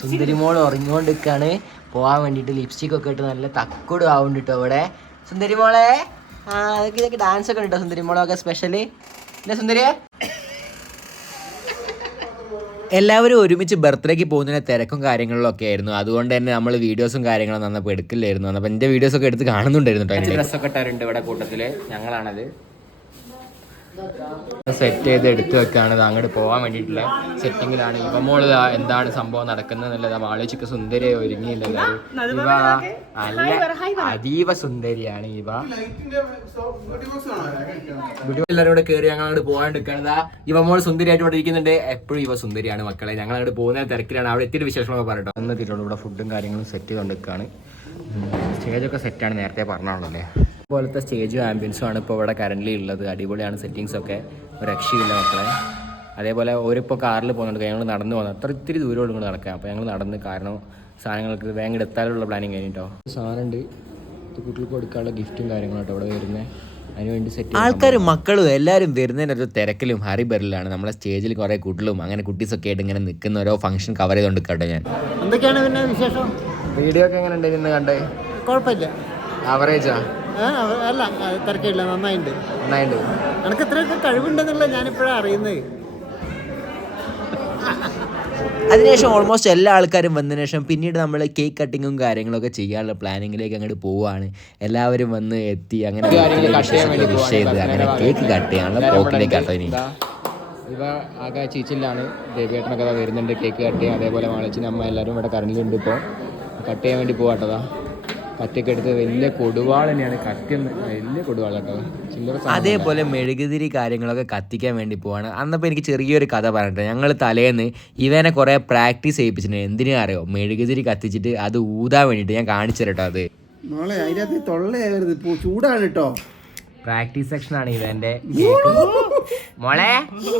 സുന്ദരിമോൾ ഉറങ്ങിക്കൊണ്ടിരിക്കുകയാണ്. പോകാൻ വേണ്ടിയിട്ട് ലിപ്സ്റ്റിക് ഒക്കെ ഇട്ട് നല്ല തക്കോട് ആവുന്നുണ്ട് കേട്ടോ അവിടെ. സുന്ദരിമോളെ ഇതൊക്കെ ഡാൻസ് ഒക്കെ ഉണ്ടോ സുന്ദരിമോളൊക്കെ സ്പെഷ്യല് അല്ലേ സുന്ദരിയെ? എല്ലാവരും ഒരുമിച്ച് ബർത്ത്ഡേക്ക് പോകുന്നതിന് തിരക്കും കാര്യങ്ങളിലൊക്കെ ആയിരുന്നു. അതുകൊണ്ട് തന്നെ നമ്മൾ വീഡിയോസും കാര്യങ്ങളും നന്നപ്പോൾ എടുക്കില്ലായിരുന്നു. അപ്പോൾ എൻ്റെ വീഡിയോസൊക്കെ എടുത്ത് കാണുന്നുണ്ടായിരുന്നു കേട്ടോ. ഡ്രസ്സൊക്കെ ഇട്ടാറുണ്ട് ഇവിടെ കൂട്ടത്തിൽ. ഞങ്ങളാണത് സെറ്റ് ചെയ്ത് എടുത്തു വെക്കാണ്. അങ്ങോട്ട് പോകാൻ വേണ്ടിയിട്ടുള്ള സെറ്റിങ്ങിലാണ്. ഇവമോള് എന്താണ് സംഭവം നടക്കുന്നത് എന്നുള്ളത് ആലോചിക്ക സുന്ദരി ഒരുങ്ങിയില്ല. ഇവ അതീവ സുന്ദരിയാണ്. ഇവ എല്ലാവരും കൂടെ കയറി ഞങ്ങൾ അങ്ങോട്ട് പോകാണ്ടിരിക്കുന്നത്. ഇവമോള് സുന്ദരിയായിട്ട് ഇവിടെ ഇരിക്കുന്നുണ്ട്. എപ്പോഴും ഇവ സുന്ദരിയാണ് മക്കളെ. ഞങ്ങൾ അങ്ങോട്ട് പോകുന്ന തിരക്കിലാണ്. അവിടെ എത്തിയിട്ട് വിശേഷമൊക്കെ പറയട്ടോ. എന്നെത്തിയിട്ടുള്ളൂ. ഇവിടെ ഫുഡും കാര്യങ്ങളും സെറ്റ് ചെയ്തുകൊണ്ടിരിക്കുകയാണ്. സ്റ്റേജൊക്കെ സെറ്റാണ്, നേരത്തെ പറഞ്ഞാണല്ലേ. പോലത്തെ സ്റ്റേജും ആംബിയൻസും ആണ് ഇപ്പോൾ ഇവിടെ കറൻ്റ് ഉള്ളത്. അടിപൊളിയാണ് സെറ്റിങ്സൊക്കെ, ഒരു രക്ഷയില്ല മക്കളെ. അതേപോലെ ഓരിപ്പോൾ കാറിൽ പോകുന്നുണ്ട്. ഞങ്ങൾ നടന്നു പോകുന്നത് അത്ര ഇത്തിരി ദൂരമുള്ള ഇങ്ങോട്ട് നടക്കാം. അപ്പോൾ ഞങ്ങൾ നടന്ന്, കാരണം സാധനങ്ങൾക്ക് വേഗം എത്താനുള്ള പ്ലാനിങ് കഴിഞ്ഞിട്ടോ. സാധനമുണ്ട്, കുട്ടികൾക്ക് കൊടുക്കാനുള്ള ഗിഫ്റ്റും കാര്യങ്ങളും കേട്ടോ ഇവിടെ വരുന്നത്. അതിനുവേണ്ടി സെറ്റ് ആൾക്കാരും മക്കളും എല്ലാവരും വരുന്നതിനൊരു തിരക്കിലും ഹറിബറിലാണ്. നമ്മളെ സ്റ്റേജിൽ കുറേ കുട്ടികളും അങ്ങനെ കുട്ടീസൊക്കെ ആയിട്ട് ഇങ്ങനെ നിൽക്കുന്ന ഓരോ ഫംഗ്ഷൻ കവർ ചെയ്തുകൊണ്ട് കേട്ടോ. ഞാൻ എന്തൊക്കെയാണ് പിന്നെ വിശേഷം? വീഡിയോ ഒക്കെ എങ്ങനെ ഉണ്ട് ഇന്ന് കണ്ടേ? കുഴപ്പമില്ല, ആവറേജാ? അല്ല തിരക്കില്ല, നന്നായിട്ടുണ്ട്. എനിക്ക് ഇത്രയൊക്കെ കഴിവുണ്ടെന്നുള്ളത് ഞാനിപ്പോഴാണ് അറിയുന്നത്. അതിനുശേഷം ഓൾമോസ്റ്റ് എല്ലാ ആൾക്കാരും വന്നതിന് ശേഷം പിന്നീട് നമ്മൾ കേക്ക് കട്ടിങ്ങും കാര്യങ്ങളൊക്കെ ചെയ്യാനുള്ള പ്ലാനിങ്ങിലേക്ക് അങ്ങോട്ട് പോവുകയാണ്. എല്ലാവരും വന്ന് എത്തി അങ്ങനെ വിഷ് ചെയ്ത് അങ്ങനെ കേക്ക് കട്ട് ചെയ്യാനുള്ള പോക്കിലേക്ക് കേട്ടോ. ഇനി ഇവ ആകെ ചീച്ചിലാണ്. ദേവിയേട്ടനൊക്കെ വരുന്നുണ്ട് കേക്ക് കട്ട് ചെയ്യാൻ. അതേപോലെ മാളച്ചിൻ്റെ അമ്മ എല്ലാവരും ഇവിടെ കറണ്ടിലുണ്ട്. ഇപ്പോൾ കട്ട് ചെയ്യാൻ വേണ്ടി പോകാട്ടതാ. കത്തിയൊക്കെ എടുത്ത് വലിയ കൊടുവാൾ തന്നെയാണ്. കത്തിയൊന്ന് വലിയ കൊടുവാൾ കേട്ടോ. അതേപോലെ മെഴുകുതിരി കാര്യങ്ങളൊക്കെ കത്തിക്കാൻ വേണ്ടി പോവാണ്. അന്നപ്പോൾ എനിക്ക് ചെറിയൊരു കഥ പറഞ്ഞിട്ട്, ഞങ്ങൾ തലേന്ന് ഇവനെ കുറേ പ്രാക്ടീസ് ചെയ്യിപ്പിച്ചിട്ടുണ്ട്. എന്തിനാ അറിയോ? മെഴുകുതിരി കത്തിച്ചിട്ട് അത് ഊതാൻ വേണ്ടിയിട്ട്. ഞാൻ കാണിച്ചു കേട്ടോ. അത് ചൂടാണ് കേട്ടോ. പ്രാക്ടീസ് സെക്ഷനാണ് ഇവന്റെ. മോളെ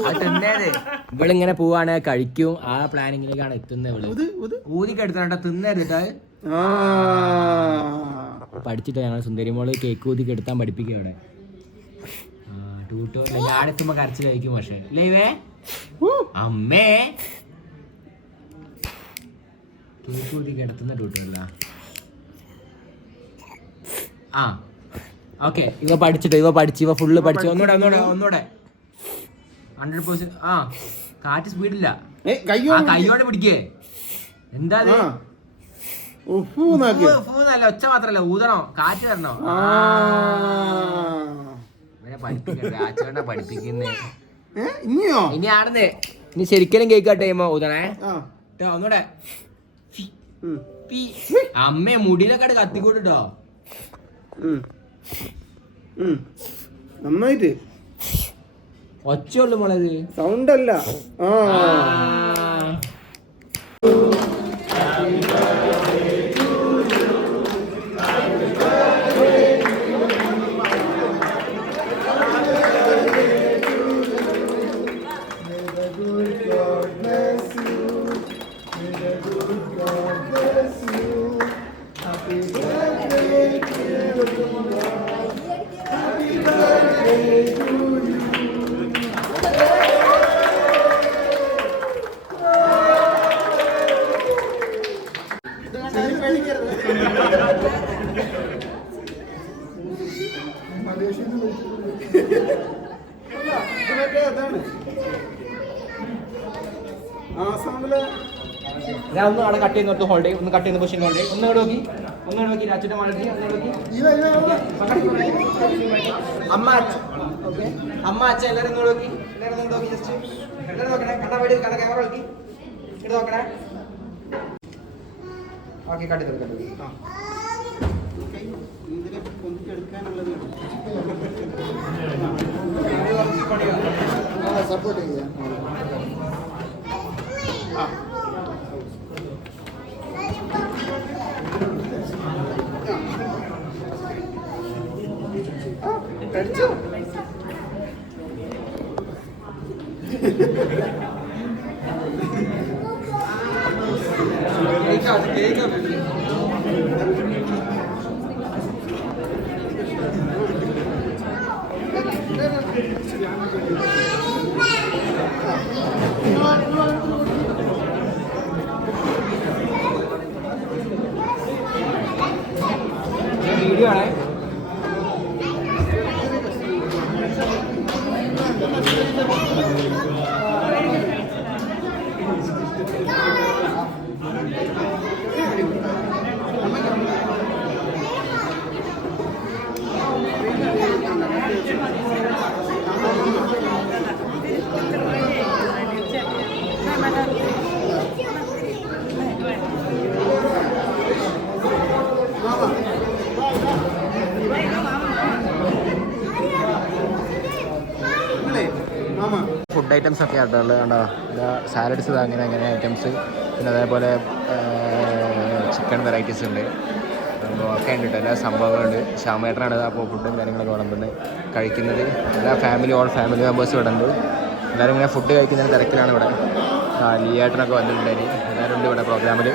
അത് തിന്നത് ഇവളിങ്ങനെ പോവാണ്, കഴിക്കും. ആ പ്ലാനിങ്ങിലേക്കാണ് എത്തുന്നത്. ഇവള് ഊതിക്ക് എടുത്തോ, തിന്നരുത്. പഠിച്ചിട്ടോ ഞങ്ങൾ സുന്ദരി മോള് കേക്ക് ഊതിക്ക് എടുത്താൻ പഠിപ്പിക്കുക അവിടെ. ഞാനെത്തുമ്പോ കരച്ചിൽ കഴിക്കും. പക്ഷേ അല്ലേ അമ്മേ കേക്ക് ഊതിക്ക് എടുത്തുന്ന ടൂട്ടല്ല. ഓക്കെ, ഇവ പഠിച്ചിട്ടോ. ഇവ ഫുള്ള് പഠിച്ചു. ഒന്നൂടെ 100%. കാറ്റ് സ്പീഡില്ല. കൈയോടെ പിടിക്കേ. എന്താ നല്ല ഒച്ച മാത്രല്ല, ഊതണോ, കാറ്റ് തരണോ. പഠിപ്പിക്കണ്ട പഠിപ്പിക്കുന്നേ. ഇനിയാണെന്നേ. ഇനി ശരിക്കും കേക്ക് കട്ട് ചെയ്യുമ്പോ ഊതണേ. ഒന്നൂടെ. അമ്മേ മുടിയിലൊക്കെ കത്തിക്കൂട്ടോ. നന്നായിട്ട് ഒച്ചയുള്ളു മോളത്, സൗണ്ട് അല്ല. ഞാൻ ഒന്ന് അവിടെ കട്ട് ചെയ്യുന്ന ഹോൾഡ് ചെയ്യും. ഒന്ന് കട്ട് ചെയ്യുന്ന പൊസിഷൻ ഹോൾഡ് ചെയ്യും. ഒന്നുകൂടെ നോക്കി രാജുന്റെ മാളി അമ്മ അച്ഛൻ എല്ലാവരും നോക്കി. എല്ലാവരും നോക്കി. ജസ്റ്റ് എല്ലാവരും നോക്കണേ. കണ്ടാ വേണ്ടി കണ്ട ക്യാമറ നോക്കി ഇട്ട് നോക്കണേ. ഓക്കെ, കട്ട് ചെയ്തു. സപ്പോർട്ട് ചെയ്യാം. കഴിച്ചു. ഐറ്റംസ് ഒക്കെ ആയിട്ടുള്ളത് കണ്ടോ. സാലഡ്സ് അങ്ങനെ അങ്ങനെ ഐറ്റംസ്, പിന്നെ അതേപോലെ ചിക്കൻ വെറൈറ്റീസ് ഉണ്ട്, ഒക്കെ ഉണ്ട് കേട്ടോ. എല്ലാ സംഭവങ്ങളുണ്ട്. ശ്യാമേട്ടനാണ് അപ്പോൾ ഫുഡും കാര്യങ്ങളൊക്കെ വിളമ്പുന്നത്, കഴിക്കുന്നത്. എല്ലാ ഓൾ ഫാമിലി മെമ്പേഴ്സും ഇവിടെ ഉണ്ട്. എല്ലാവരും ഇങ്ങനെ ഫുഡ് കഴിക്കുന്നതിന് തിരക്കിലാണ് ഇവിടെ. ലിയേട്ടനൊക്കെ വന്നിട്ടുണ്ടായി, എല്ലാവരും ഉണ്ട് ഇവിടെ പ്രോഗ്രാമിൽ.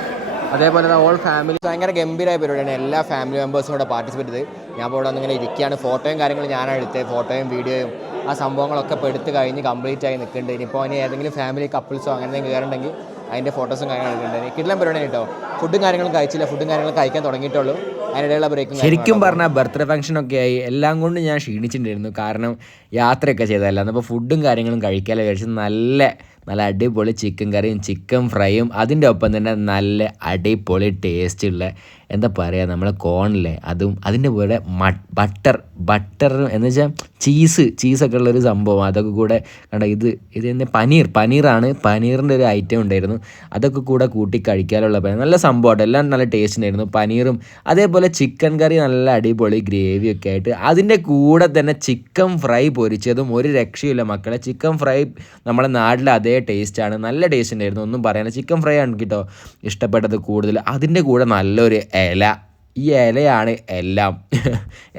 അതേപോലെ ഓൾ ഫാമിലി ഭയങ്കര ഗംഭീരമായ പരിപാടിയാണ്. എല്ലാ ഫാമിലി മെമ്പേഴ്സും ഇവിടെ പാർട്ടിസിപ്പേറ്റ് ചെയ്ത് ഞാൻ ഇപ്പോൾ ഇവിടെ വന്നിങ്ങനെ ഇരിക്കുകയാണ്. ഫോട്ടോയും കാര്യങ്ങളും ഞാനാണ് എടുത്തത്. ഫോട്ടോയും വീഡിയോയും ആ സംഭവങ്ങളൊക്കെ ഇപ്പോൾ എടുത്ത് കഴിഞ്ഞ് കംപ്ലീറ്റ് ആയി നിൽക്കുന്നുണ്ട്. ഇനിയിപ്പോൾ ഇനി ഏതെങ്കിലും ഫാമിലി കപ്പിൾസോ അങ്ങനെ എന്തെങ്കിലും കയറുണ്ടെങ്കിൽ അതിൻ്റെ ഫോട്ടോസും കാര്യങ്ങളും എടുക്കുന്നുണ്ട്. കിട്ടുന്ന പരിപാടി കേട്ടോ. ഫുഡും കാര്യങ്ങളും കഴിച്ചില്ല, ഫുഡും കാര്യങ്ങളും കഴിക്കാൻ തുടങ്ങിയിട്ടുള്ളൂ. അതിനിടയിലുള്ള ബ്രേക്കും. ശരിക്കും പറഞ്ഞാൽ ബർത്ത്ഡേ ഫംഗ്ഷനൊക്കെ ആയി എല്ലാം കൊണ്ട് ഞാൻ ക്ഷീണിച്ചിട്ടുണ്ടായിരുന്നു. കാരണം യാത്രയൊക്കെ ചെയ്തതല്ല. അപ്പോൾ ഫുഡും കാര്യങ്ങളും കഴിക്കാതെ കഴിച്ച് നല്ല അടിപൊളി ചിക്കൻ കറിയും ചിക്കൻ ഫ്രൈയും അതിൻ്റെ ഒപ്പം തന്നെ നല്ല അടിപൊളി ടേസ്റ്റുള്ള എന്താ പറയുക നമ്മളെ കോണില്ലേ അതും, അതിൻ്റെ കൂടെ ബട്ടർ എന്ന് വെച്ചാൽ ചീസൊക്കെ ഉള്ളൊരു സംഭവം. അതൊക്കെ കൂടെ കണ്ട ഇത് തന്നെ പനീറാണ്. പനീറിൻ്റെ ഒരു ഐറ്റം ഉണ്ടായിരുന്നു. അതൊക്കെ കൂടെ കൂട്ടി കഴിക്കാനുള്ള നല്ല സംഭവമായിട്ട് എല്ലാം നല്ല ടേസ്റ്റ് ഉണ്ടായിരുന്നു. പനീറും അതേപോലെ ചിക്കൻ കറി നല്ല അടിപൊളി ഗ്രേവിയൊക്കെ ആയിട്ട് അതിൻ്റെ കൂടെ തന്നെ ചിക്കൻ ഫ്രൈ പൊരിച്ചതും ഒരു രക്ഷയില്ല മക്കളെ. ചിക്കൻ ഫ്രൈ നമ്മുടെ നാട്ടിലെ അതേ ടേസ്റ്റാണ്, നല്ല ടേസ്റ്റ് ഉണ്ടായിരുന്നു, ഒന്നും പറയാനില്ല. ചിക്കൻ ഫ്രൈ ആണ് കേട്ടോ ഇഷ്ടപ്പെട്ടത് കൂടുതൽ. അതിൻ്റെ കൂടെ നല്ലൊരു ഇല, ഈ ഇലയാണ് എല്ലാം.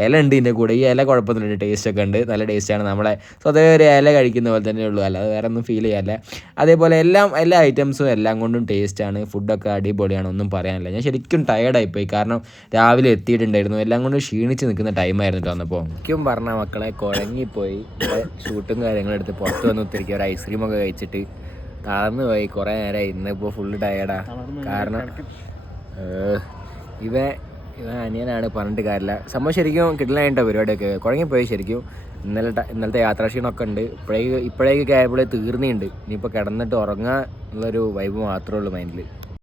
ഇല ഉണ്ട് ഇതിൻ്റെ കൂടെ. ഈ ഇല കുഴപ്പമൊന്നുമില്ല, ടേസ്റ്റൊക്കെ ഉണ്ട്, നല്ല ടേസ്റ്റാണ്. നമ്മളെ സ്വതവേ ഒരു ഇല കഴിക്കുന്ന പോലെ തന്നെ ഉള്ളൂ, അല്ലാതെ വേറെ ഒന്നും ഫീൽ ചെയ്യാല്ല. അതേപോലെ എല്ലാ ഐറ്റംസും എല്ലാം കൊണ്ടും ടേസ്റ്റാണ്. ഫുഡൊക്കെ അടിപൊളിയാണ്, ഒന്നും പറയാനില്ല. ഞാൻ ശരിക്കും ടയേർഡായിപ്പോയി, കാരണം രാവിലെ എത്തിയിട്ടുണ്ടായിരുന്നു, എല്ലാം കൊണ്ടും ക്ഷീണിച്ച് നിൽക്കുന്ന ടൈമായിരുന്നു കേട്ടോ വന്നപ്പോൾ. ശരിക്കും പറഞ്ഞാൽ മക്കളെ കുഴങ്ങിപ്പോയി. ഷൂട്ടും കാര്യങ്ങളും എടുത്ത് പുറത്ത് വന്ന് ഒത്തിരിക്കുക, ഒരു ഐസ്ക്രീമൊക്കെ കഴിച്ചിട്ട് തളർന്നു പോയി. കുറേ നേരമായി, ഇന്നിപ്പോൾ ഫുള്ള് ടയേർഡാ. കാരണം ഇവ അനിയനാണ്, പറഞ്ഞിട്ട് കാര്യമില്ല. സംഭവം ശരിക്കും കിട്ടലായിട്ടോ പരിപാടിയൊക്കെ കുഴങ്ങിപ്പോയി ശരിക്കും. ഇന്നലത്തെ യാത്രാക്ഷീണമൊക്കെ ഉണ്ട്. ഇപ്പോഴേക്കൊക്കെ ആയപ്പോഴേ തീർന്നിട്ടുണ്ട്. ഇനിയിപ്പോൾ കിടന്നിട്ട് ഉറങ്ങാൻ ഉള്ളൊരു വൈബ് മാത്രമേ ഉള്ളൂ മൈൻഡിൽ.